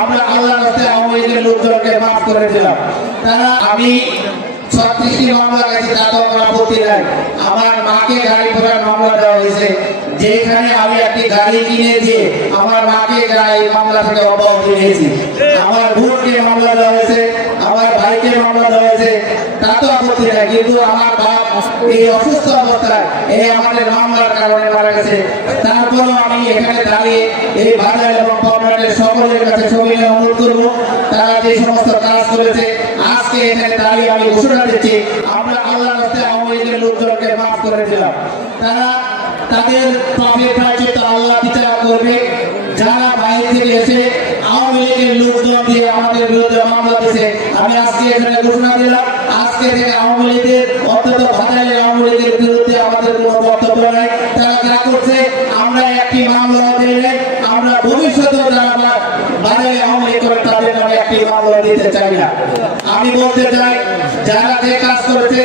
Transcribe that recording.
আমরা আল্লাহর রাস্তায় আওয়ামী লীগের লোকজনকে মাফ করে দিলাম। তারা আমি 36টি মামলা গেছে, তাতে আমার আপত্তি নাই। আমার মাকে গাড়ি ঘোড়ার মামলা দেওয়া হয়েছে, যেখানে আমি একটি গাড়ি কিনে দিয়ে আমার মাকে এই মামলা থেকে অব্যাহতি দিয়েছি। আমার বোনকে মামলা দেওয়া হয়েছে, আমার ভাইকে মামলা দেওয়া হয়েছে, তাতেও আপত্তি নাই। কিন্তু আমার বাপ এই অসুস্থ অবস্থায় এই আমাদের মামলার কারণে মারা গেছে। তারপরও আমি এখানে দাঁড়িয়ে এই বাজার এবং পাবনাটের সকলের কাছে সবিনয় অনুরোধ করবো, তারা যে সমস্ত কাজ করেছে আজকে এখানে দাঁড়িয়ে আমি ঘোষণা দিচ্ছি, আমরা আল্লাহর রাস্তায় আওয়ামী লীগের লোকজনকে মাফ করে দিলাম। তারা তাদের পাপের প্রায়শ্চিত্ত আল্লাহ বিচার করবে। যারা বাইরে থেকে এসে আওয়ামী লীগের লোকজন দিয়ে আমাদের বিরুদ্ধে মামলা দিয়েছে, আমি আজকে এখানে ঘোষণা দিলাম, আজকে থেকে আওয়ামী লীগের অন্তত ভাতালের আওয়ামী লীগের বিরুদ্ধে আমাদের কোনো বক্তব্য নাই। তারা যা করছে আমরা একটি মামলা দিয়ে নেই, আমরা ভবিষ্যতেও যারা বাইরে আওয়ামী লীগ করে তাদের নামে একটি মামলা দিতে চাই না। আমি বলতে চাই, যারা যে কাজ করেছে